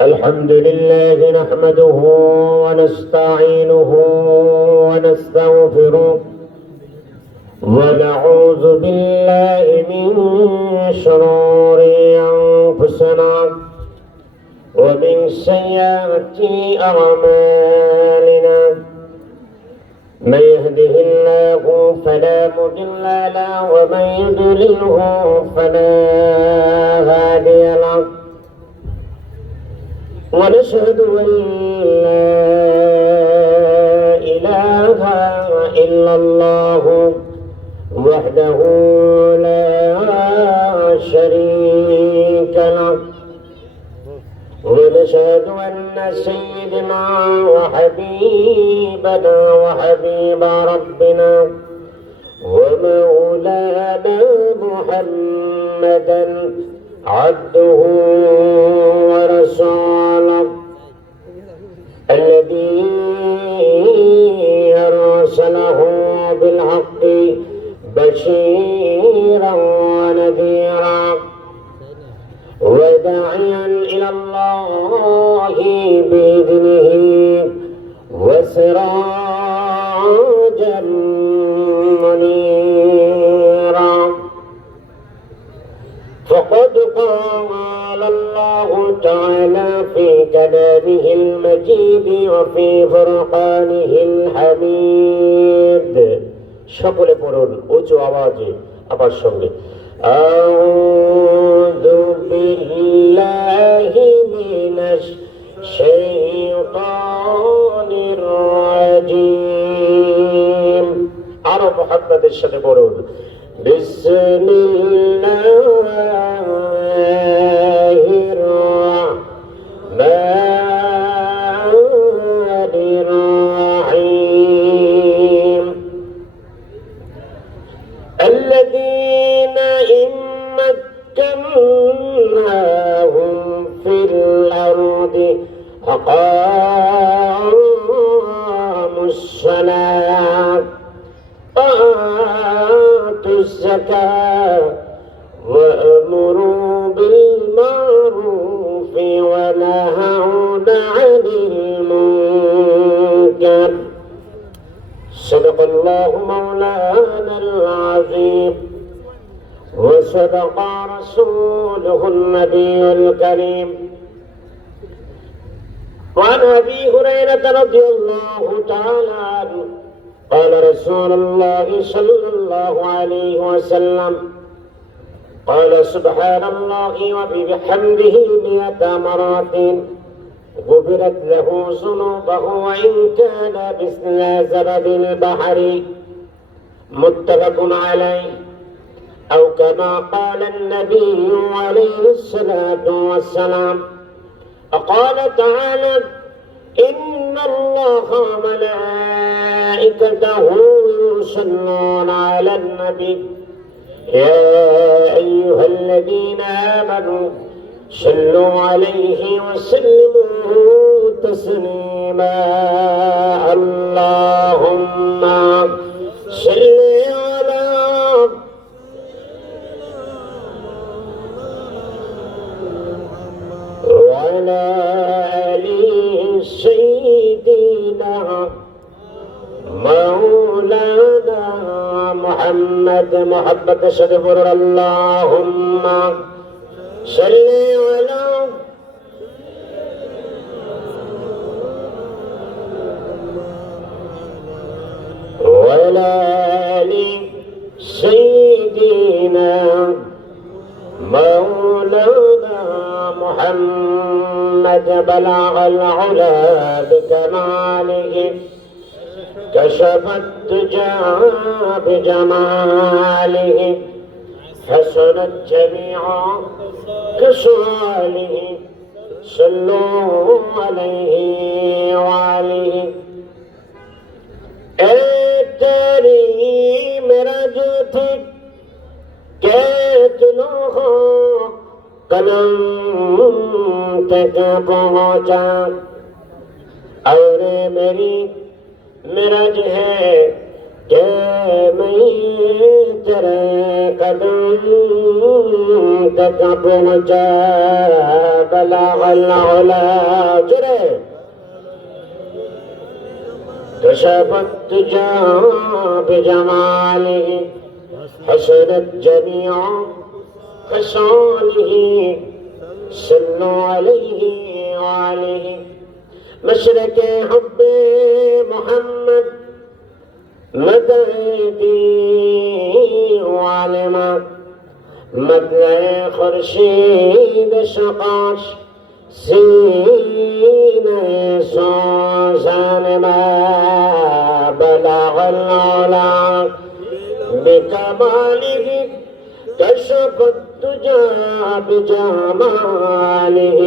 الحمد لله نحمده ونستعينه ونستغفره ونعوذ بالله من شرور أنفسنا ومن سيئات أعمالنا. من يهده الله فلا مضل له ومن يضلله فلا هادي له. ونشهد أن لا إله إلا الله وحده لا شريك له. ونشهد أن سيدنا وحبيبنا وحبيب ربنا ومولانا محمدا عبده ورسوله الذي أرسله بالحق بشيرا ونذيرا وداعيا إلى الله بإذنه وسراجا منيرا. فقد قال الله تعالى في كلامه المجيد وفي فرقانه الحميد. সকলে পড়ুন উঁচু আওয়াজে আমার সঙ্গে। أعوذ بالله من الشيطان الرجيم. আরো মুহাম্মাদের সাথে পড়ুন বিসমিল্লাহির রহমানির রহিম. الذين إن مكناهم في الأرض أقاموا الصلاة وآتوا الزكاة وأمروا بالمعروف ونهوا عن المنكر. صدق الله مولانا العظيم وصدق رسوله النبي الكريم. وعن أبي هريرة رضي الله تعالى عنه قال رسول الله صلى الله عليه وسلم قال سبحان الله وبحمده 100 مرة غفرت له ذنوبه وإن كان مثل زبد البحر. متفق عليه. أو كما قال النبي عليه الصلاة والسلام. قال تعالى إن الله وملائكته يصلون على النبي يا أيها الذين آمنوا صلوا عليه وسلموا تسليما. اللهم صل على وعلى آل سيدنا مولانا محمد محبة شرف. اللهم صل على وعلى آل سيدنا مولانا محمد. بلغ العلا بكماله كشف الدجى بجماله حسنت جميع خصاله. صلوا عليه وعليه. तेरी मेरा जो थी कैतनो हो कलम तक पहुँचा. और मेरी मेरा जो है کہ میں تیرے قدم تک پہنچا بلغ العلا جرے كشف الدجى بجماله حسنت جميع خصاله صلوا عليه وعليه مشرق حب محمد مدعي وعلما مدعي خرشيد شقاش سینہ سوزان ما بلغ العلا بکمالہ کشف الدجى بجمالہ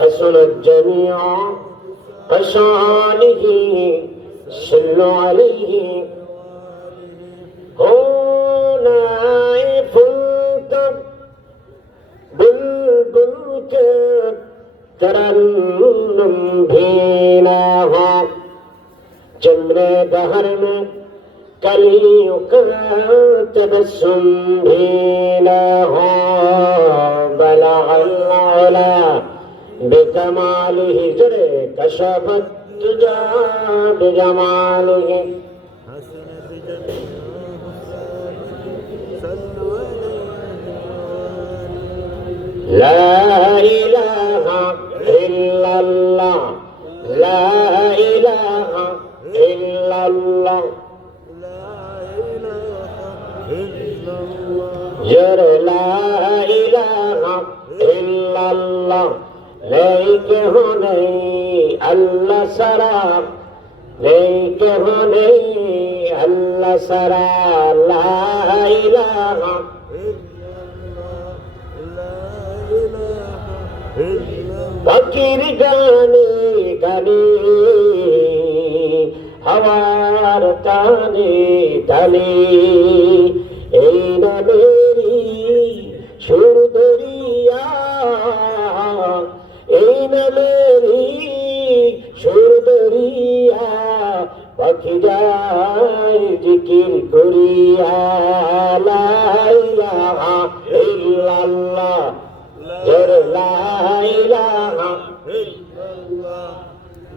حسنت جميع خصالہ صلوا علیہ ہونائے فلتب بلبل کے ترنم بھی نہ ہو چمر دہر میں کلیوں کا تبسم بھی نہ ہو بلغ العلا بکمالہ جڑے کشف الدجى بجمالہ لا إله إلا الله لا إله إلا الله جر لا إله إلا الله ليك هني الله سرا ليك هني الله سرا لا إله ফকির গানে গানে হাওয়ার টানে টানে এই নামেরি সুর ধরিয়া এই নামেরি সুর ধরিয়া পাখি যায় জিকির করিয়া লা ইলাহা ইল্লাল্লাহ জোর লা ইলাহা ইল্লাল্লাহ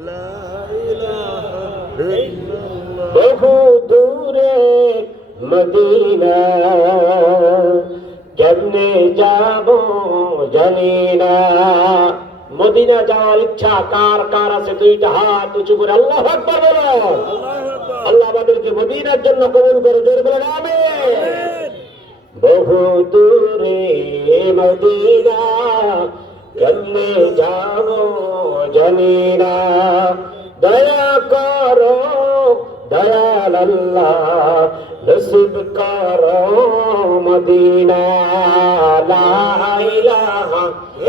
লা ইলাহা ইল্লাল্লাহ বহু দূরে মদিনা কেমনে যাব জানি না মদিনা যাওয়ার ইচ্ছা কার কার আছে দুইটা হাত উঁচু করে আল্লাহু আকবার বলো আল্লাহ আমাদেরকে মদিনার জন্য কবুল করে জোরে বলেন আমিন বহু দূরে মদিনা কেমনে যাব জানি না দয়া করো দয়াল আল্লাহ নসিব করো মদিনা লা ইলাহা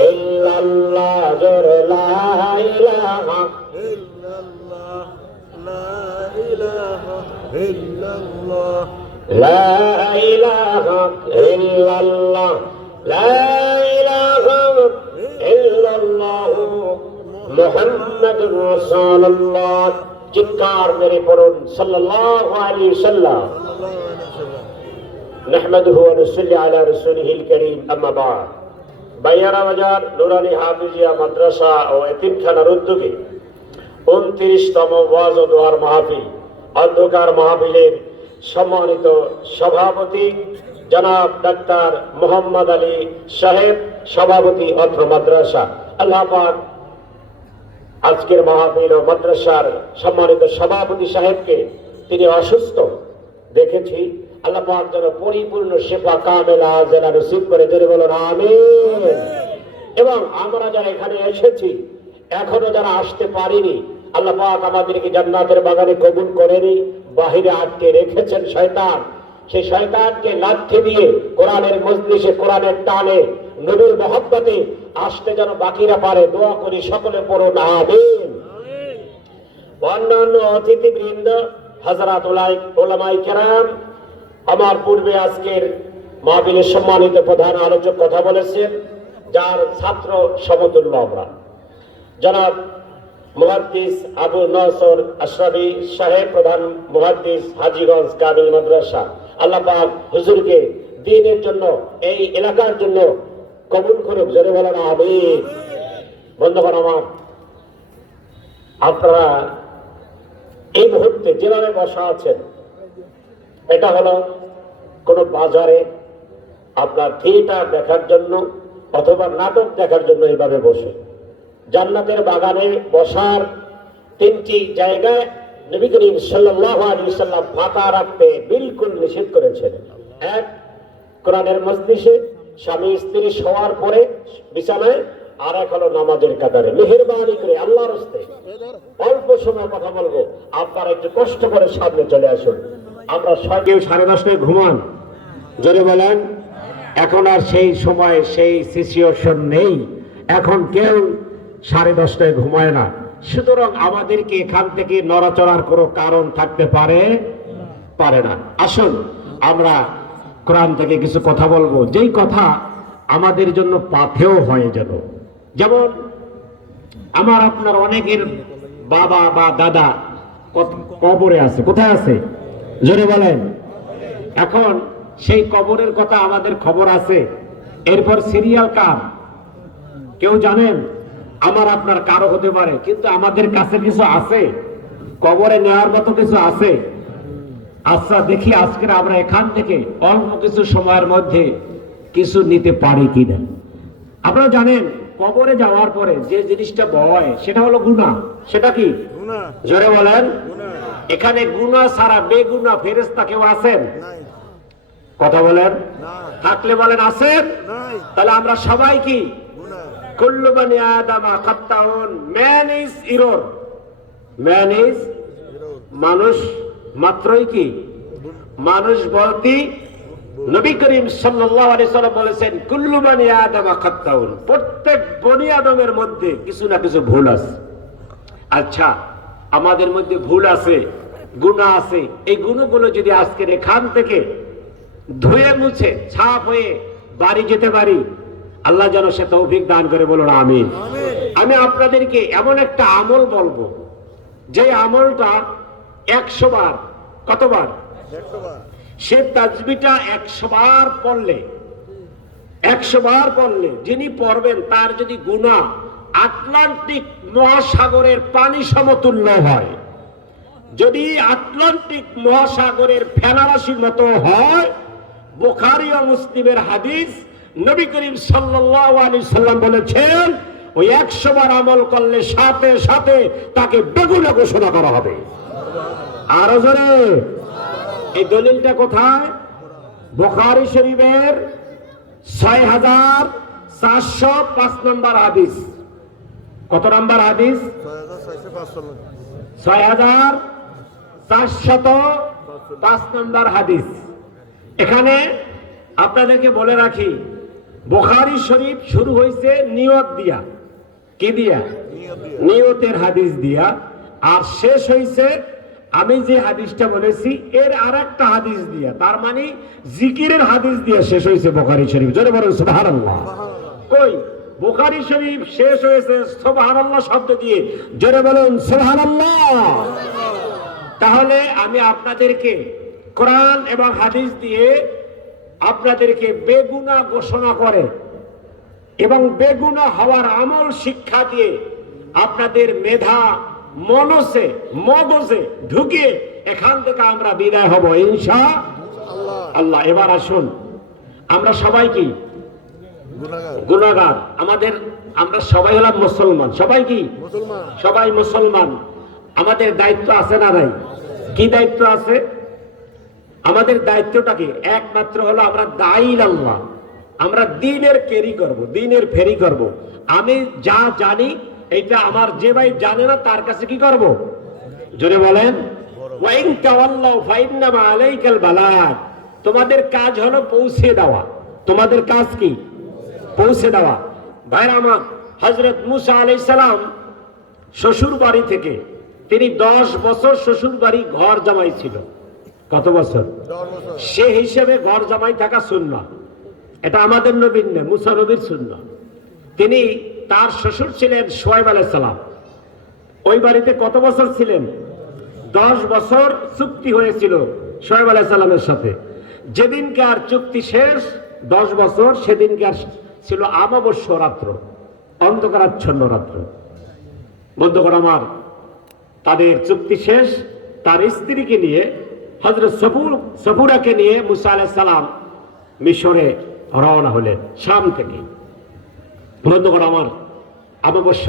ইল্লাল্লাহ জোর লা ইলাহা ইল্লাল্লাহ লা ইলাহা ইল্লাল্লাহ لا إله إلا الله لا إله إلا الله محمد رسول الله চিৎকার মেরে পড়ুন সাল্লাল্লাহু আলাইহি ওয়াসাল্লাম نحمده ونصلي على رسوله الكريم أما بعد বাইয়ারা বাজার নুরানি হাফিজিয়া মাদ্রাসা ও এতিমখানার উদ্যোগে 29তম ওয়াজ ও দোয়ার মাহফিল অন্ধকার মাহফিলের সম্মানিত সভাপতি জনাব ডাক্তার মোহাম্মদ আলী সাহেব সভাপতি অত্র মাদ্রাসা আল্লাহ পাক আজকের মাহফিল ও মাদ্রাসার সম্মানিত সভাপতি সাহেবকে তিনি অসুস্থ দেখেছি আল্লাহ পাক যেন পরিপূর্ণ শিফা কামেলা আজেলা নসিব করে জোরে বলুন আমিন এবং আমরা যারা এখানে এসেছি এখনো যারা আসতে পারিনি আল্লাহ পাক আমাদেরকে জান্নাতের বাগানে কবুল করেনি বাহিরে আটকে রেখেছেন শয়তান সেই শয়তানকে লাথি দিয়ে কোরআনের মজলিসে কোরআনের টানে নবীর মহব্বতে আসতে যেন বাকিরা পারে দোয়া করি সকলে পড়ুন আমিন অন্যান্য অতিথিবৃন্দ হযরত উলামায়ে কেরাম আমার পূর্বে আজকের মাহফিলের সম্মানিত প্রধান আলোচক কথা বলেছেন যার ছাত্র সমতুল্য আমরা জনাব মুহাদ্দিস আবু নসর আশরাফি সাহেব, প্রধান মুহাদ্দিস হাজীগঞ্জ কামিল মাদ্রাসা। আল্লাহ পাক হুজুরকে দ্বীনের জন্য, এই এলাকার জন্য কবুল করুক, জোরে বলেন আমিন। বন্ধুগণ আমার, আপনারা এই মুহূর্তে যেভাবে বসা আছেন, এটা হলো কোন বাজারে আপনার থিয়েটার দেখার জন্য অথবা নাটক দেখার জন্য এইভাবে বসে। জান্নাতের বাগানে বসার তিনটি জায়গায় নবী করিম সাল্লাল্লাহু আলাইহি ওয়াসাল্লাম ফাঁকা রাখতে বিলকুল নিষেধ করেছেন। এক, কোরআনের মজলিসে স্বামী স্ত্রী শোয়ার পরে বিছানায়, আর এক হলো নামাজের কাতারে। মেহেরবানি করে আল্লাহর হস্তে অল্প সময় কথা বলবো, আপনারা একটু কষ্ট করে সামনে চলে আসুন। আমরা কেউ 10:30টায় ঘুমান, জোরে বলেন। এখন আর সেই সময় সেই সিচুয়েশন নেই, এখন কেউ 10:30টায় ঘুমায় না। সুতরাং আমাদেরকে এখান থেকে নড়াচড়ার কোনো কারণ থাকতে পারে না। আসুন আমরা কোরআন থেকে কিছু কথা বলবো, যেই কথা আমাদের জন্য পাথেয় হয়ে যাবে। যেমন আমার আপনার অনেকের বাবা বা দাদা কবরে আছে। কোথায় আছে? জোরে বলেন। এখন সেই কবরের কথা আমাদের খবর আছে। এরপর সিরিয়াল কার কেউ জানেন? আমার আপনার কারো হতে পারে, কিন্তু আমাদের কাছে কিছু আছে, কবরে নেওয়ার মতো কিছু আছে। আচ্ছা দেখি আজকে আমরা এখান থেকে অল্প কিছু সময়ের মধ্যে কিছু নিতে পারি কিনা। আপনারা জানেন কবরে যাওয়ার পরে যে জিনিসটা বয় সেটা হলো গুনাহ। সেটা কি? জোরে বলেন। এখানে গুনাহ ছাড়া বেগুনাহ ফেরেশতা কেউ আছেন? কথা বলেন। থাকলে বলেন আছেন। তাহলে আমরা সবাই কি? কুল্লু বানি আদামা খাত্তাউন। Man is error. Man is, মানুষ মাত্রই কি? মানুষ বলতে নবী করিম সাল্লাল্লাহু আলাইহি সাল্লাম বলেছেন কুল্লু বানি আদামা খাত্তাউন। প্রত্যেক বনি আদমের মধ্যে কিছু না কিছু ভুল আছে। আচ্ছা, আমাদের মধ্যে ভুল আছে, গুনাহ আছে। এই গুণগুলো যদি আজকের এখান থেকে ধুয়ে মুছে ছাপ হয়ে বাড়ি যেতে পারি, আল্লাহ যেন সে তৌফিক দান করে, বলুন আমিন। আমি আপনাদেরকে এমন একটা আমল বলবো, যে আমলটা 100 বার, কতবার? সে তাসবিহটা 100 বার পড়লে, 100 বার পড়লে যিনি পড়বেন তার যদি গুনাহ আটলান্টিক মহাসাগরের পানি সমতুল্য হয়, যদি আটলান্টিক মহাসাগরের ফেনারাশির মতো হয়, বুখারী ও মুসলিমের হাদিস, নবী করিম সাল্লাল্লাহু আলাইহি সাল্লাম বলেছেন ওই 100 বার আমল করলে সাথে সাথে তাকে বেগুনা ঘোষণা করা হবে। আরো জোরে। এই দলিলটা কোথায়? বুখারী শরীফের 6405 নম্বর হাদিস। কত নম্বর হাদিস? 6405 নম্বর হাদিস। এখানে আপনাদেরকে বলে রাখি, বুখারী শরীফ শুরু হয়েছে নিয়ত দিয়া। কি দিয়া? নিয়তের হাদিস দিয়া। আর শেষ হয়েছে আমি যে হাদিসটা বলেছি এর আরেকটা হাদিস দিয়া। তার মানে জিকিরের হাদিস দিয়া শেষ হয়েছে বুখারী শরীফ। জোরে বলুন সুবহানাল্লাহ। কই? বুখারী শরীফ শেষ হয়েছে সুবহানাল্লাহ শব্দ দিয়ে। জোরে বলুন সুবহানাল্লাহ। তাহলে আমি আপনাদেরকে কোরআন এবং হাদিস দিয়ে আপনাদেরকে বেগুনাহ ঘোষণা করে এবং বেগুনাহ হওয়ার আমল শিক্ষা দিয়ে আপনাদের মেধা মগজে ঢুকিয়ে এখান থেকে আমরা বিদায় হব ইনশাআল্লাহ। এবার আসুন, আমরা সবাই কি? গুনাহগার। আমরা সবাই হলাম মুসলমান। সবাই কি? সবাই মুসলমান। আমাদের দায়িত্ব আছে না নাই? কি দায়িত্ব আছে? আমাদের দায়িত্বটা কি? একমাত্র হলো আমরা দায়ী আল্লাহ। আমরা দ্বীনের ক্যারি করব, দ্বীনের ফেরি করব। আমি যা জানি এটা আমার যে ভাই জানে না তার কাছে কি করব? জোরে বলেন। ওয়াইন তাওয়াল্লাউ ফাইন্নামা আলাইকাল বালাগ। তোমাদের কাজ হলো পৌঁছে দেওয়া। তোমাদের কাজ কি? পৌঁছে দেওয়া। ভাইরা আমার, হযরত মুসা আলাইহিস সালাম শ্বশুর বাড়ি থেকে তিনি 10 বছর শ্বশুর বাড়ি ঘর জামাই ছিল। কত বছর? সে হিসেবে ঘর জামাই থাকা সুন্নাহ। এটা আমাদের নবীর না, মুসা নবীর সুন্নাহ। তিনি, তার শ্বশুর ছিলেন শুআয়ব আলাইহিস সালাম। ওই বাড়িতে কত বছর ছিলেন? 10 বছর চুক্তি হয়েছিল শোয়েব আলাইহিস সালামের সাথে। যেদিনকার চুক্তি শেষ 10 বছর, সেদিনকার ছিল অমাবস্য রাত্র, অন্ধকারাচ্ছন্ন রাত্র। বন্ধুগণ আমার, তাদের চুক্তি শেষ। তার স্ত্রীকে নিয়ে হযরত সফুরাকে নিয়ে মুসা আলাইহিস সালাম মিশরে রওনা হলেন শাম থেকে। বন্ধুগণ আমার, অমাবস্য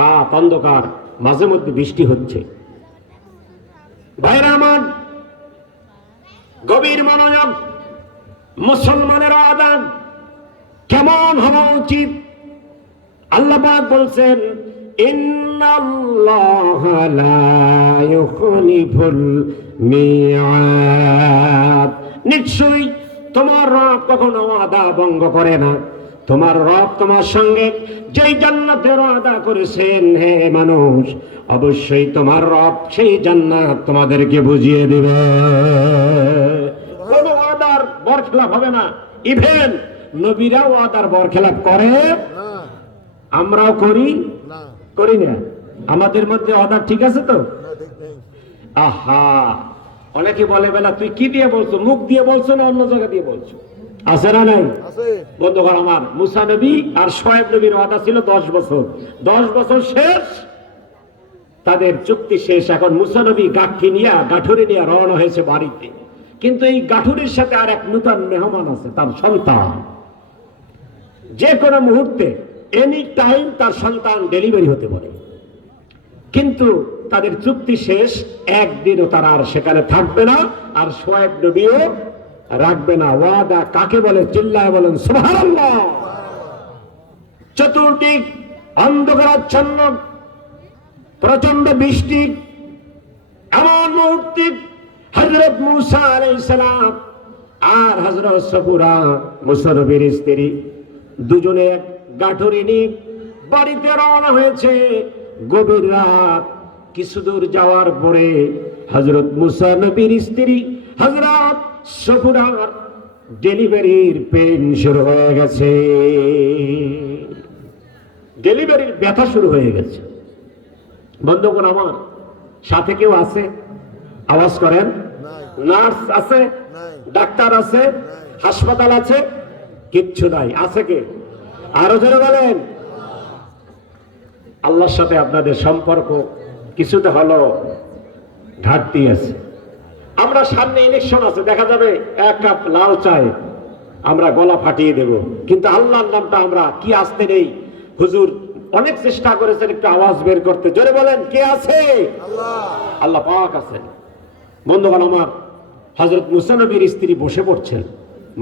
রাত, অন্ধকার, মাঝে মধ্যে বৃষ্টি হচ্ছে। ভাইরা আমার, গভীর মনোযোগ। মুসলমানের আদাব কেমন হওয়া উচিত? আল্লাহ পাক বলছেন, ইন্নাল্লাহা লা ইউখলিফুল মিআদ। নিশ্চয়ই তোমার রব কখনো ওয়াদা ভঙ্গ করে না। তোমার রব তোমার সঙ্গে যেই জান্নাতের ওয়াদা করেছেন, হে মানুষ, অবশ্যই তোমার রব সেই জান্নাত তোমাদেরকে বুঝিয়ে দিবে। কোন ওয়াদার বরখেলাপ হবে না। ইভেন নবীরা ওয়াদার বরখেলাপ করে, আমরাও করি না। আমাদের মধ্যে ওয়াদা ঠিক আছে তো? আহা, অনেকে বলে, বেলা তুই কি দিয়ে বলছো? মুখ দিয়ে বলছো না অন্য জায়গা দিয়ে বলছো? আছে না নাই? বন্ধুগণ আমার, মুসা নবী আর শোয়েব নবীর ওয়াদা ছিল 10 বছর। 10 বছর শেষ, তাদের চুক্তি শেষ। এখন মুসা নবী গাঠুরি নিয়ে রওনা হয়েছে বাড়িতে। কিন্তু এই গাঠুরির সাথে আর এক নূতন মেহমান আছে, তার সন্তান। যে কোনো মুহূর্তে, এনি টাইম তার সন্তান ডেলিভারি হতে পারে। কিন্তু তাদের চুক্তি শেষ, একদিনও তারা আর সেখানে থাকবে না, আর শোয়েব নবীও রাখবে না। ওয়াদা কাকে বলে? চিল্লায় বলেন সুবহানাল্লাহ। চতুর্দিক অন্ধকারাচ্ছন্ন, প্রচন্ড বৃষ্টি। এমন মুহূর্তে হযরত মুসা আলাইহিস সালাম আর হযরত সফুরা, মুসা নবীর স্ত্রী, দুজনে এক গাঠুরি নিয়ে বাড়িতে রওনা হয়েছে। গভীর রাত। কিছু দূর যাওয়ার পরে হযরত মুসা নবীর স্ত্রী হযরত সফুরার ডেলিভারির পেন শুরু হয়ে গেছে, ডেলিভারির ব্যথা শুরু হয়ে গেছে। বন্ধুগণ আমার, সাথে কেউ আছে? আওয়াজ করেন। নার্স আছে? ডাক্তার আছে? হাসপাতাল আছে? কিচ্ছু নাই। আছে কে? আরো জোরে বলেন। আল্লাহর সাথে আপনাদের সম্পর্ক কিছুটা হলো ঘাটতি আছে। আমরা সামনে ইলেকশন আছে, দেখা যাবে 1 কাপ লাল চায় আমরা গলা ফাটিয়ে দেব, কিন্তু আল্লাহর নামটা আমরা কি আসতে নেই। হুজুর অনেক চেষ্টা করেছেন একটু আওয়াজ বের করতে। জোরে বলেন, কে আছে? আল্লাহ পাক আছেন। বন্ধুগণ আমার, হযরত মুসা নবীর স্ত্রী বসে পড়ছেন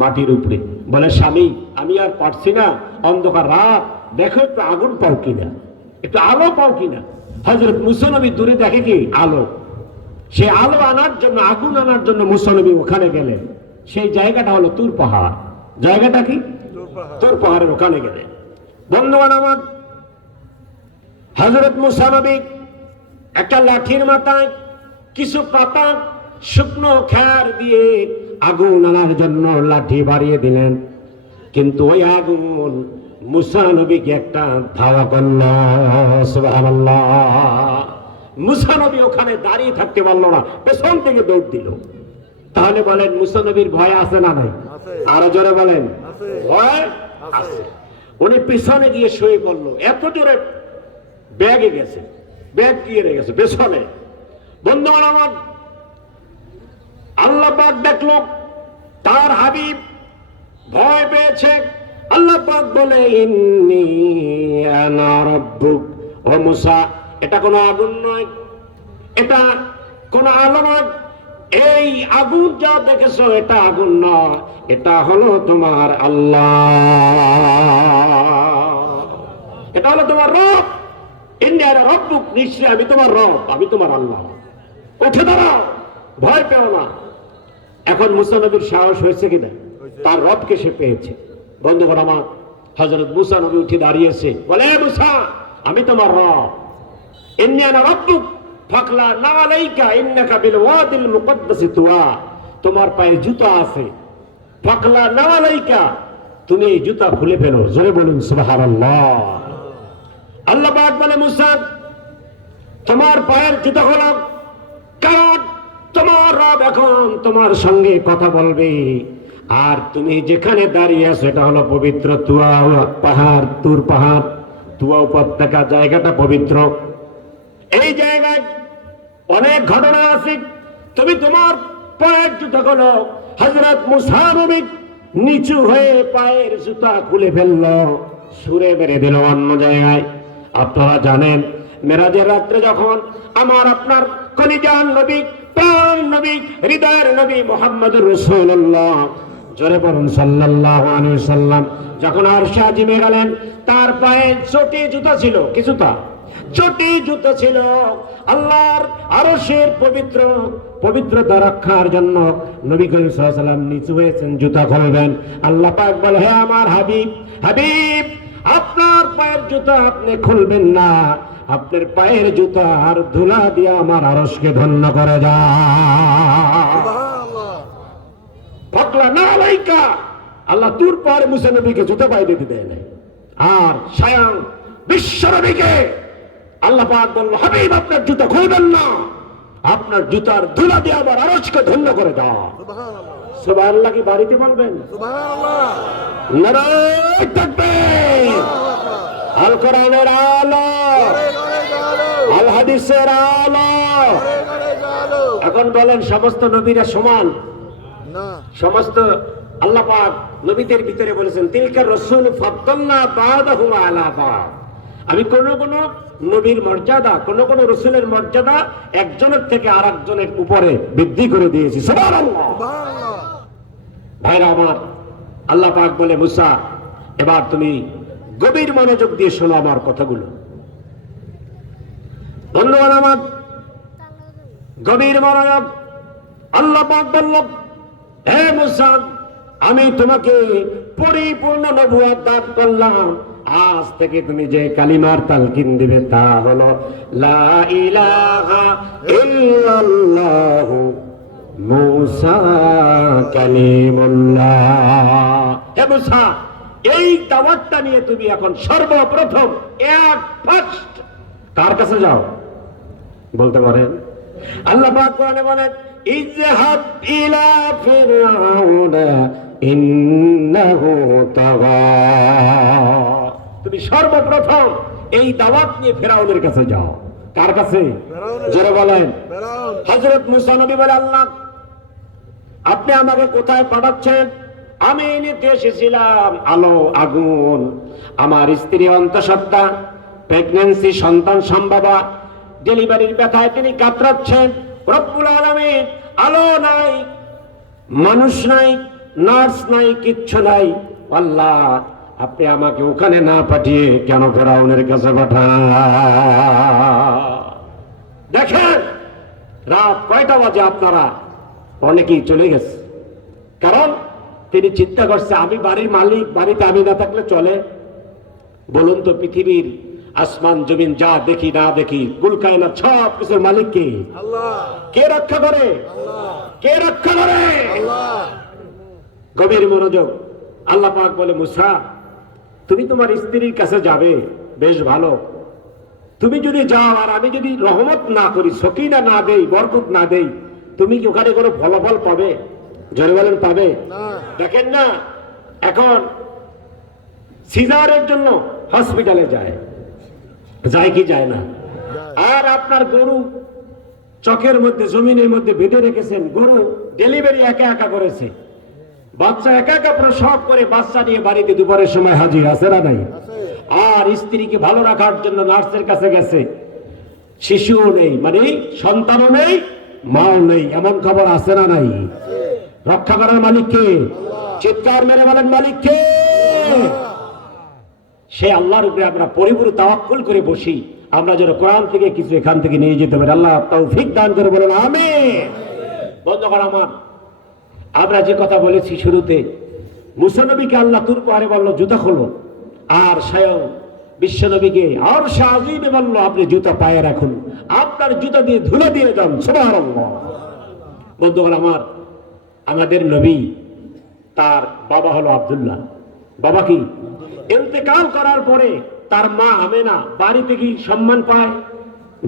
মাটির উপরে। বলে, স্বামী, আমি আর পারছি না, অন্ধকার রাত, দেখো একটু আগুন পাও কিনা, একটু আলো পাও কিনা। হযরত মুসা নবী দূরে দেখে কি আলো। সে আলো আনার জন্য, আগুন আনার জন্য মুসা নবী ওখানে গেলেন। সেই জায়গাটা হলো তুর পাহাড়। জায়গাটা কি? তুর পাহাড়ের ওখানে গেলেন। বন্ধুগণ আমার, হযরত মুসা নবী একটা লাঠির মাথায় কিছু পাতা, শুকনো খের দিয়ে আগুন আনার জন্য লাঠি বাড়িয়ে দিলেন। কিন্তু ওই আগুন মুসা নবীকে একটা ধাওয়া করল। সুবহানাল্লাহ। মুসা নবী ওখানে দাঁড়িয়ে থাকতে পারল না, পেছন থেকে দৌড় দিল। তাহলে বলেন, মুসা নবীর ভয় আছে না নাই? আরো জোরে বলেন, ভয় আছে। উনি পিছনে গিয়ে শুয়ে পড়ল। এত জোরে ব্যাগে গেছে, ব্যাগ গিয়ে গেছে পেছনে। বন্ধুগণ আমার, আল্লাহ পাক দেখল তার হাবিব ভয় পেয়েছে। আল্লাহ পাক বলে, ইন্নী আনা রাব্বুক। ও মুসা, এটা কোনো আগুন নয়, এটা কোনো আলো নয়। এই আগুন যা দেখেছো, এটা আগুন নয়, এটা হলো তোমার আল্লাহ, এটা হলো তোমার রব। ইন্নী আনা রাব্বুক, নিশ্চয় আমি তোমার রব, আমি তোমার আল্লাহ। উঠে দাঁড়াও, ভয় পেও না। এখন মুসা নবীর সাহস হয়েছে কিনা? তার রবকে সে পেয়েছে। বন্ধুগণ আমার, হযরত মুসা নবী উঠে দাঁড়িয়েছে, বলে, মুসা, আমি তোমার রব। ইন্নী আনা রাব্বুক ফাখলা নালাইকা ইন্নাকা বিল ওয়াদিল মুকদ্দাস তুয়া। তোমার পায়ে জুতা আছে, ফাখলা নালাইকা, তুমি এই জুতা খুলে ফেলো। জোরে বলুন সুবহানাল্লাহ। আল্লাহ পাক বলে, মুসা, তোমার পায়ের জুতা হলো, কারণ তোমার রব এখন তোমার সঙ্গে কথা বলবে। আর তুমি যেখানে দাঁড়িয়ে আছো এটা হলো পবিত্র তুয়া পাহাড়, তুর পাহাড়, তুয়া উপত্যকা, জায়গাটা পবিত্র। এই জায়গায় অনেক ঘটনা আছে। তুমি তোমার পায়ের জুতা হলো, হযরত মুসা নবী নিচু হয়ে পায়ের জুতা খুলে ফেললো, সুরে মেরে দিল অন্য জায়গায়। আপনারা জানেন মেরাজের রাত্রে যখন আমার আপনার কলিজার নবী, প্রাণ নবী, হৃদয়ের নবী মুহাম্মদুর রাসূলুল্লাহ, জোরে বলুন সাল্লাল্লাহু আলাইহি ওয়াসাল্লাম, যখন আরশে আজিমে গেলেন, তার পায়ে চটি জুতা ছিল, কি জুতা? চটি জুতা ছিল। আল্লাহর আরশের পবিত্রতা রক্ষার জন্য নবী করিম সাল্লাল্লাহু আলাইহি ওয়াসাল্লাম নিচু হয়েছেন, জুতা খুলবেন। আল্লাহ পাক বলে, হে আমার হাবিব, হাবিব, আপনার পায়ের জুতা আপনি খুলবেন না, আপনার পায়ের জুতা আর ধুলা দিয়ে আমার আরশকে ধন্য করে যান। ফাকলা না আলাইকা, আল্লাহ তুর পাহাড়ে মুসা নবীকে জুতা পায়ে দিতে দেয় না। আর স্বয়ং বিশ্ব নবীকে আল্লাহ পাক বলল, হাবিব আপনার জুতা খুলবেন না, আপনার জুতার ধুলা দিয়ে আমার আরশকে ধন্য করে দাও। সুবহানাল্লাহ কি বাড়িতে বলবেন? সুবহানাল্লাহ, নারায়ে তাকবীর। আল কোরআনের আলো, আল হাদিসের আলো। এখন বলেন সমস্ত নবীরা সমান না? সমস্ত আল্লাহ পাক নবীদের ভিতরে বলেছেন তিলকা রাসূল ফাদ্দালনা বা'দাহুম আলা বা'দ। আমি কোন কোন নবীর মর্যাদা, কোন কোন রাসূলের মর্যাদা একজনের থেকে আরেকজনের উপরে বৃদ্ধি করে দিয়েছি। সুবহানাল্লাহ, সুবহানাল্লাহ। ভাইরা আমার, আল্লাহ পাক বলে, মুসা এবার তুমি গভীর মনোযোগ দিয়ে শোনো আমার কথাগুলো। বন্ধুগণ আমার, গভীর মনোযোগ। আল্লাহ পাক বললেন, হে মুসা, আমি তোমাকে পরিপূর্ণ নবুয়ত দান করলাম। আজ থেকে তুমি যে কালিমার তালকিন দিবে তা হলো লা ইলাহা ইল্লাল্লাহু মুসা কালিমুল্লাহ। হে মুসা, এই দাওয়াতটা নিয়ে তুমি এখন সর্বপ্রথম ফার্স্ট কার কাছে যাও? বলতে পারেন? আল্লাহ পাক কোরআনে বলেন, ইযহাব ইলা ফিরআউনা ইন্নাহু তাগা। তুমি সর্বপ্রথম এই দাওয়াত নিয়ে ফেরাউনের কাছে যাও। কার কাছে? যারা বলেন হযরত মুসা নবী বলে, আল্লাহ আপনি আমাকে কোথায় পাঠাচ্ছেন? আমি নিতে এসেছিলাম আলো, আগুন। আমার স্ত্রী অন্তঃসত্ত্বা, প্রেগন্যান্সি, সন্তান সম্ভবা, ডেলিভারির ব্যথায় তিনি কাতরাচ্ছেন। রব্বুল আলামিন, আলো নাই, মানুষ নাই, নার্স নাই, কিচ্ছু নাই। আল্লাহ আপনি আমাকে ওখানে না পাঠিয়ে কেন ফেরাউনের কাছে পাঠান? দেখেন রাত কয়টা বাজে, আপনারা অনেকেই চলে গেছে। কারণ তিনি চিন্তা করছে, আমি বাড়ির মালিক, বাড়িতে আমি না থাকলে চলে? বলুন তো, পৃথিবীর আসমান জমিন যা দেখি না দেখি, কুলকায়নাত সব কিছুর মালিক কে? আল্লাহ। কে রক্ষা করে? আল্লাহ। কে রক্ষা করে? আল্লাহ। গভীর মনোযোগ। আল্লাহ পাক বলে, মুসা তুমি তোমার স্ত্রীর কাছে যাবে, বেশ ভালো। তুমি যদি যাও আর আমি যদি রহমত না করি, সকিনা না দেই, বরকত না দেই, তুমি কি ওখানে কোনো ফলাফল পাবে? জোরে বলেন, পাবে? দেখেন না, এখন সিজারের জন্য হসপিটালে যায় কি যায় না? আর আপনার গরু চকের মধ্যে, জমিনের মধ্যে বেঁধে রেখেছেন, গরু ডেলিভারি একা একা করেছে, বাচ্চা একা একা প্রসব করে বাচ্চা নিয়ে বাড়িতে দুপুরের সময় হাজির, আছে না নাই? আর স্ত্রীকে ভালো রাখার জন্য নার্সের কাছে গেছে, শিশুও নেই, মানে সন্তানও নেই, মাও নেই, এমন খবর আছে না নাই? রক্ষা করার মালিক কে? চিৎকার মেরে বলেন, মালিক কে? সে আল্লাহর উপরে আমরা পরিপূর্ণ তাওয়াক্কুল করে বসি। আমরা যেন কোরআন থেকে কিছু এখান থেকে নিয়ে যেতে পারি। আল্লাহ তৌফিক দান করে বলেন আমিন। বন্ধুগণ আমার, আমরা যে কথা বলেছি শুরুতে, মুসা নবীকে আল্লাহ তুর পাহাড়ে বলল জুতা খোলো, আর স্বয়ং বিশ্ব নবীকে আরশে আজিমে বলল আপনি জুতা পায়ে রাখুন, আপনার জুতা দিয়ে ধুলো দিয়ে যান। সুবহানাল্লাহ। বন্ধুগণ আমার, আমাদের নবী, তার বাবা হলো আব্দুল্লাহ। বাবা কি? ইন্তেকাল করার পরে তার মা আমেনা বাড়িতে কি সম্মান পায়?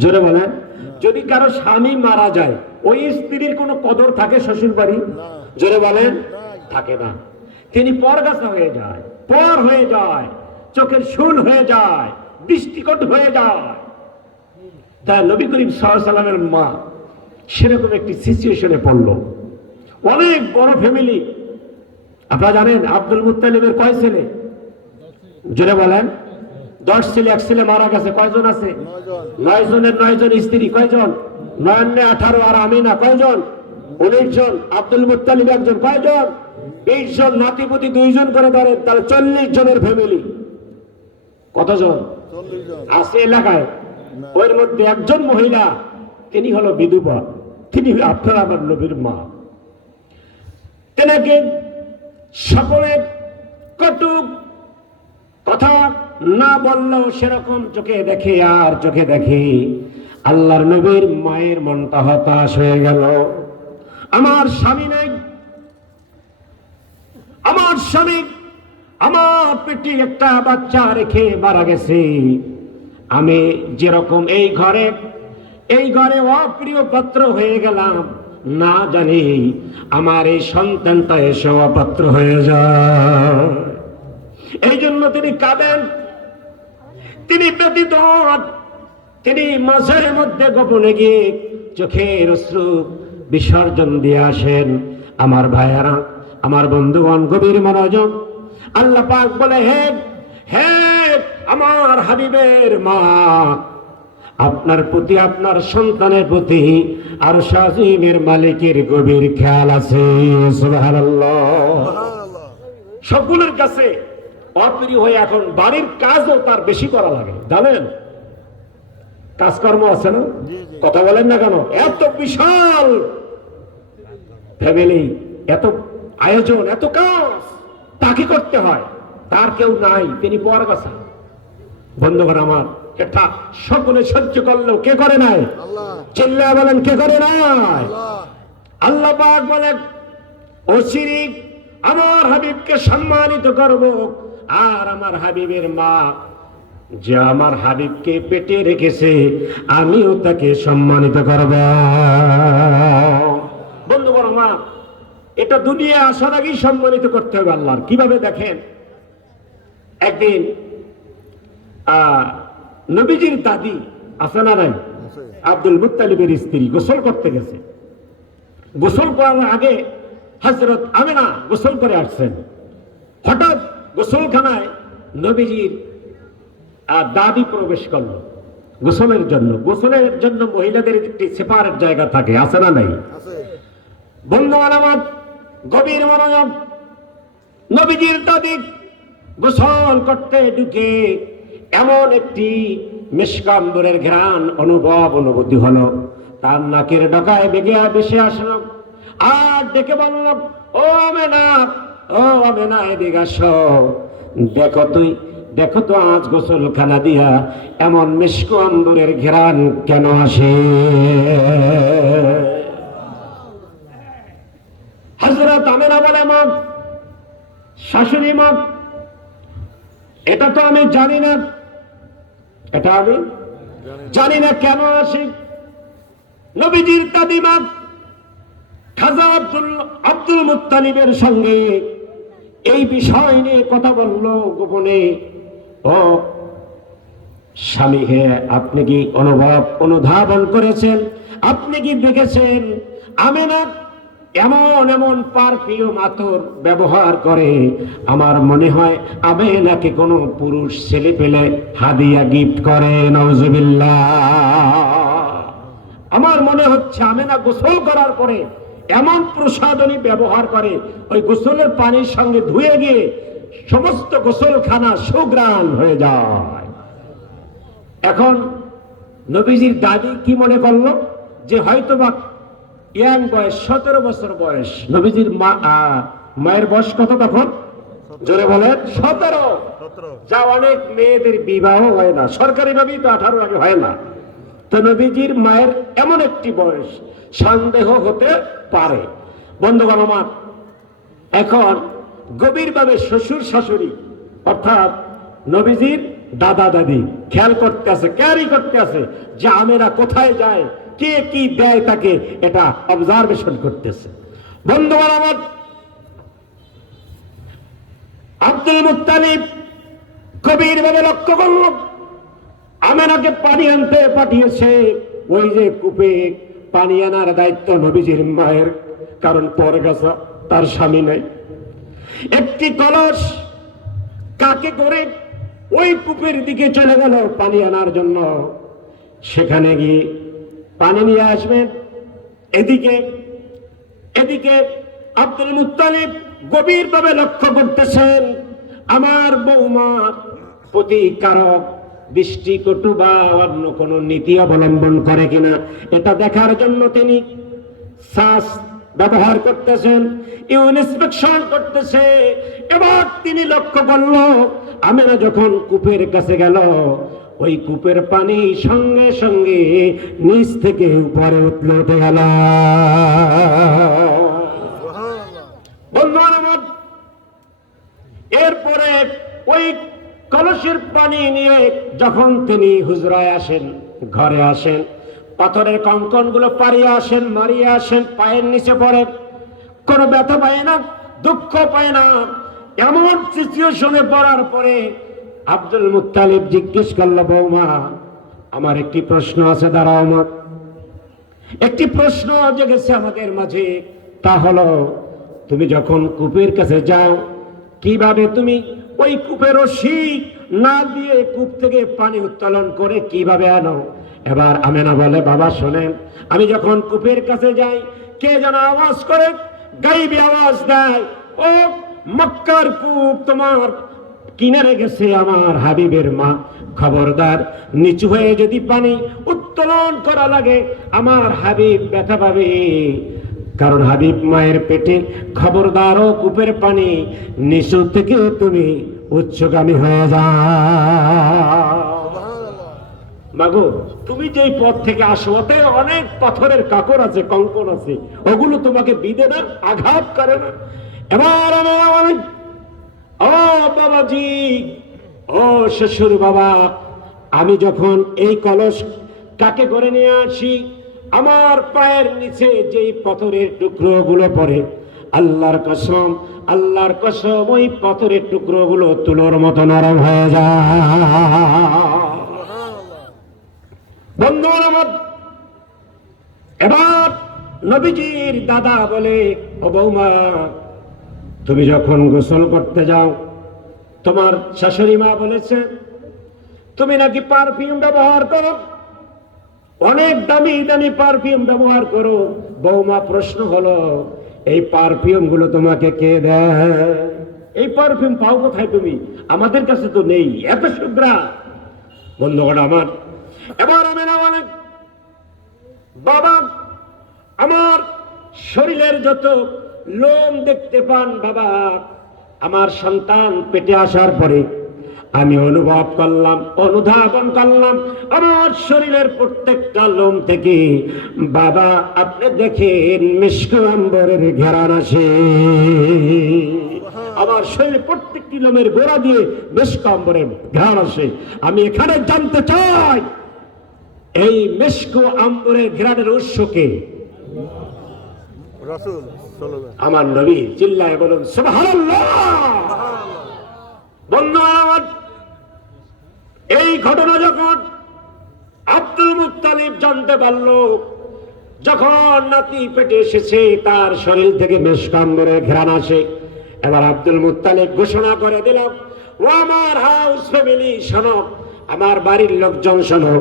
জোরে বলেন। যদি কারো স্বামী মারা যায় ওই স্ত্রীর কোনো কদর থাকে শ্বশুর বাড়ি? জোরে বলেন, থাকে না। তিনি পরগাছা হয়ে যায়, পর হয়ে যায়, চোখের শুল হয়ে যায়, দৃষ্টিকট হয়ে যায়। তা নবী করিম সাল্লাল্লাহু আলাইহি ওয়াসাল্লামের মা সেরকম একটি সিচুয়েশনে পড়লো। অনেক বড় ফ্যামিলি। আপনারা জানেন আব্দুল মুত্তালিবের কয় ছেলে? জোরে বলেন। 10 ছেলে, 1 ছেলে মারা গেছে। কয়জন আছে? 9 জনের 9 জন স্ত্রী। কয়জন? 9 18 আর আমিনা কয়জন? 19 জন। আব্দুল মুত্তালিব একজন। কয়জন? 20 জন। নাতিপুতি 2 জন করে ধরেন, তাহলে 40 জনের ফ্যামিলি। কতজন আছে এলাকায়? ওর মধ্যে একজন মহিলা, তিনি হলো বিধবা। তিনি আপনার আমার নবীর মা। তেনাকে সকলের কটুক কথা না বললেও সেরকম চোখে দেখে, আর চোখে দেখে আল্লাহর নবীর মায়ের মনটা হতাশ হয়ে গেল। আমার স্বামী নেই, আমার স্বামী আমার পেটে একটা বাচ্চা রেখে মারা গেছে। আমি যেরকম এই ঘরে অপ্রিয় পাত্র হয়ে গেলাম, না জানি আমার এই সন্তানটা এসে অপাত্র হয়ে যায়। এই জন্য তিনি কাঁদেন, তিনি ব্যথিত হন। তিনি মাঝের মধ্যে গোপনে গিয়ে চোখের অশ্রু বিসর্জন দিয়ে আসেন। আমার ভাইয়ারা, আমার বন্ধুগণ, গভীর মনোযোগ। আল্লাহ পাক বলে, হে হে আমার হাবিবের মা, আপনার প্রতি, আপনার সন্তানের প্রতি আরশ আজিমের মালিকের গভীর খেয়াল আছে। সুবহানাল্লাহ। সকলের কাছে অপ্রিয় হয়ে এখন বাড়ির কাজও তার বেশি করা লাগে। জানেন, কাজকর্ম আছে না? কথা বলেন না কেন? এত বিশাল ফ্যামিলি, এত আয়োজন, এত কাজ তাকে করতে হয়। তার কেউ নাই, তিনি পরগাছা। বন্ধুগণ আমার, এটা সকলে সহ্য করলেও কে করে নাই? চিল্লায়া বলেন, কে করে নাই? আল্লাহ পাক বলেন, ও শিরিক, আমার হাবিবকে সম্মানিত করব। আর আমার হাবিবের মা যে আমার হাবিবকে পেটে রেখেছে, আমিও তাকে সম্মানিত করব। বন্ধুগণ আমার, এটা দুনিয়া আসার আগেই সম্মানিত করতে হবে আল্লাহর। কিভাবে দেখেন, একদিন নবীজির দাদি আছে না নাই, আব্দুল মুত্তালিবের স্ত্রী গোসল করতে গেছে। গোসল করার আগে হযরত আমিনা গোসল করে আসছেন। হঠাৎ গোসলখানায় নবীজির দাদি প্রবেশ করলো গোসলের জন্য। গোসলের জন্য মহিলাদের একটি সেপারেট জায়গা থাকে, আছে না নাই? বন্ধু আমার, গভীর মনোযোগ। নবীজির দাদি গোসল করতে ঢুকে এমন একটি মিশকাম্বরের ঘ্রাণ অনুভূতি হলো। তার নাকের ডগায় বেশি আসলো আর ডেকে বলল, ও আমেনা, ও আমেনা, এদিকে আসো। দেখো তো আজ গোসলখানা দিয়া এমন মিশকাম্বরের ঘ্রাণ কেন আসে? হযরত আমেনা বলে, মা, শাশুড়ি মা, এটা তো আমি জানি না, এটা আমি জানি না কেন আসে। নবীজির দাদিমা খাজা আব্দুল মুত্তালিবের সঙ্গে এই বিষয় নিয়ে কথা বলল গোপনে। ও স্বামী, হে, আপনি কি অনুধাবন করেছেন? আপনি কি দেখেছেন আমেনা এমন পারফিউম আতর ব্যবহার করে? আমার মনে হয় আমেনাকে কোনো পুরুষ ছেলে পেলে হাদিয়া গিফট করে। নাউজুবিল্লাহ। আমার মনে হচ্ছে আমেনা গোসল করার পরে এমন প্রসাধনী ব্যবহার করে, ওই গোসলের পানির সঙ্গে ধুয়ে গিয়ে সমস্ত গোসলখানা সুঘ্রাণ হয়ে যায়। এখন নবীজির দাদি কি মনে করলো যে হয়তোবা ইয়াং বয়স, 17 বছর বয়স। নবীজির মায়ের বয়স কত তখন? জোরে বলেন। 17। যা অনেক মেয়েদের বিবাহ হয় না, সরকারি ভাবেই তো 18 আগে হয় না। তো নবীজির মায়ের এমন একটি বয়স, সন্দেহ হতে পারে। বন্ধুগণ আমার, এখন গভীরভাবে শ্বশুর শাশুড়ি অর্থাৎ নবীজির দাদা দাদি খেয়াল করতে আছে, ক্যারি করতে আছে যে আমেনা কোথায় যায়, কে কি দেয় তাকে, এটা অবজারভেশন করতেছে। বন্ধুগণ আমার, আব্দুল মুত্তালিব গভীর ভাবে লক্ষ্য করল আমেনাকে পানি আনতে পাঠিয়েছে। ওই যে কূপে পানি আনার দায়িত্ব নবীজির মায়ের, কারণ পরে গেছে তার স্বামী নাই। একটি কলস কাকে করে ওই কূপের দিকে চলে গেল পানি আনার জন্য। সেখানে গিয়ে পানি নিয়ে আসবেন। এদিকে এদিকে আব্দুল মুত্তালিব গভীরভাবে লক্ষ্য করতেছেন আমার বৌমা প্রতিকারক দৃষ্টি কটু বা অন্য কোনো নীতি অবলম্বন করে কিনা, এটা দেখার জন্য তিনি শ্বাস ব্যবহার করতেছেন, ইনস্পেকশন করতেছে। এবার তিনি লক্ষ্য করল আমেনা যখন কূপের কাছে গেল, ওই কূপের পানি সঙ্গে সঙ্গে নিচ থেকে উপরে উঠে গেল। বন্ধুগণ আমার, এরপরে ওই কলসের পানি নিয়ে যখন তিনি হুজরায় আসেন, ঘরে আসেন, পাথরের কঙ্কন গুলো পারিয়ে আসেন, মারিয়ে আসেন, পায়ের নিচে পড়ে, কোনো ব্যথা পায় না, দুঃখ পায় না। এমন সিচুয়েশনে পড়ার পরে আব্দুল মুত্তালিব জিজ্ঞেস করলো, বৌমা আমার একটি প্রশ্ন আছে, দাঁড়াও আমার। একটি প্রশ্ন জেগেছে আমাদের মাঝে, তা হলো তুমি যখন কূপের কাছে যাও, কিভাবে তুমি ওই কূপের রশি না দিয়ে কূপ থেকে পানি উত্তোলন করে কিভাবে আনো? এবার আমেনা বলে, বাবা শোনেন, আমি যখন কূপের কাছে যাই, কে যেন আওয়াজ করে, গাইবি আওয়াজ দেয়, ও মক্কার কূপ তোমার কিনারে গেছে আমার হাবিবের মা, খবরদার নিচু হয়ে যদি পানি উত্তোলন করা লাগে আমার হাবিব ব্যথা পাবে, কারণ হাবিব মায়ের পেটে। খবরদার ও কূপের পানি নিচু থেকে তুমি উচ্চগামী হয়ে যাও। মাগো তুমি যেই পথ থেকে আসো, ওতে অনেক পাথরের কাকর আছে, কঙ্কন আছে, ওগুলো তোমাকে বিঁধে না, আঘাত করে না। এবার আমি ও বাবাজি, ও শ্বশুর বাবা, আমি যখন এই কলস কাকে করে নিয়ে আসি, আমার পায়ের নিচে যেই পাথরের টুকরো গুলো পড়ে, আল্লাহর কসম, আল্লাহর কসম, ওই পাথরের টুকরো গুলো তুলোর মতো নরম হয়ে যায়। বন্ধুরা আমার, এবার নবীজির দাদা বলে, ও বৌমা তুমি যখন গোসল করতে যাও, তোমার শাশুড়ি মা বলেছে তুমি নাকি পারফিউম ব্যবহার করো, অনেক দামি দামি পারফিউম ব্যবহার করো। বৌমা প্রশ্ন হলো, এই পারফিউম গুলো তোমাকে কে দেয়? এই পারফিউম পাও কোথায় তুমি? আমাদের কাছে তো নেই, এত শুভ্রা। বন্ধুগণ আমার, এবার আমি না অনেক বাবা, আমার শরীরের যত লোম দেখতে পান বাবা, আমার সন্তান পেটে আসার পরে আমি অনুভব করলাম, অনুধাবন করলাম, আমার শরীরের প্রত্যেকটা লোম থেকে বাবা আপনি দেখেন মিশক আম্বরের ঘেরান আসে। আমার শরীরের প্রত্যেকটি লোমের গোড়া দিয়ে মিশক আম্বরের ঘেরান আসে। আমি এখানে জানতে চাই, এই মিশক আম্বরের ঘেরানের উৎসকে রাসূল আমার নবী। চিল্লায় বলুন সুবহানাল্লাহ। বন্ধু আমার, এই ঘটনা যখন আব্দুল মুত্তালিব জানতে পারল, যখন নাতি পেটে এসেছে তার শরীর থেকে মিশক আম্বরের ঘ্রাণ আসে, এবার আব্দুল মুত্তালিব ঘোষণা করে দিল, ও আমার হাউস ফ্যামিলি শোনো, আমার বাড়ির লোকজন শোনো,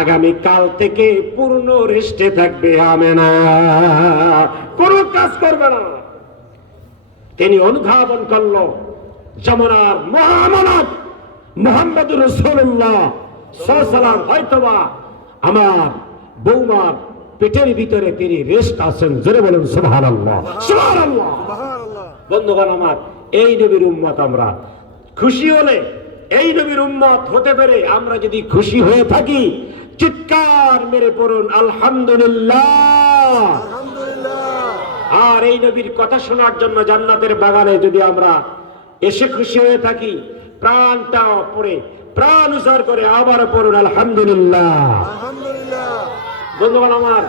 আগামী কাল থেকে পূর্ণ রেস্টে থাকবে আমেনা, কোনো কাজ করবে না। তিনি অনুধাবন করলো জামানার মহামানব মুহাম্মদুর রাসূলুল্লাহ সাল্লাল্লাহু আলাইহি ওয়াসাল্লাম হয়তোবা আমার বৌমার পেটের ভিতরে তিনি রেস্ট আছেন। জোরে বলুন সুবহানাল্লাহ, সুবহানাল্লাহ। বন্ধুগণ আমার, এই নবীর উম্মত আমরা খুশি হলে, এই নবীর উম্মত হতে পেরে আমরা যদি খুশি হয়ে থাকি, চিৎকার মেরে পড়ুন আলহামদুলিল্লাহ। আর এই নবীর কথা শোনার জন্য জান্নাতের বাগানে যদি আমরা এসে খুশি হয়ে থাকি, প্রাণটা পড়ে প্রাণ উজাড় করে আবার পড়ুন আলহামদুলিল্লাহ। আলহামদুলিল্লাহ। বন্ধুগণ আমার,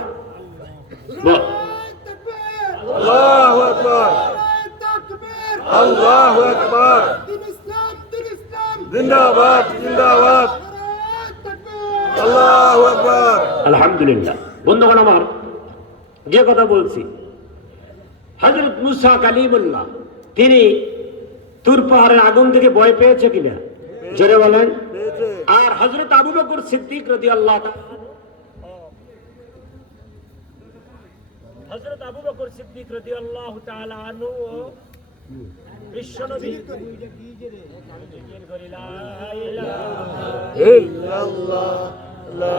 আল্লাহু আকবার। আল্লাহু আকবার। জিন্দাবাদ জিন্দাবাদ। আল্লাহু আকবার। আলহামদুলিল্লাহ। বন্ধুগণ আমার, যে কথা বলছি, হযরত মুসা কালিমুল্লাহ তিনি তুর পাহাড়ের আগুন থেকে ভয় পেয়েছে কিনা জোরে বলেন। পেয়েছে। আর হযরত আবু বকর সিদ্দিক রাদিয়াল্লাহু তাআলা, হযরত আবু বকর সিদ্দিক রাদিয়াল্লাহু তাআলা আনহু বিশ্বনবী ইল্লাল্লাহ লা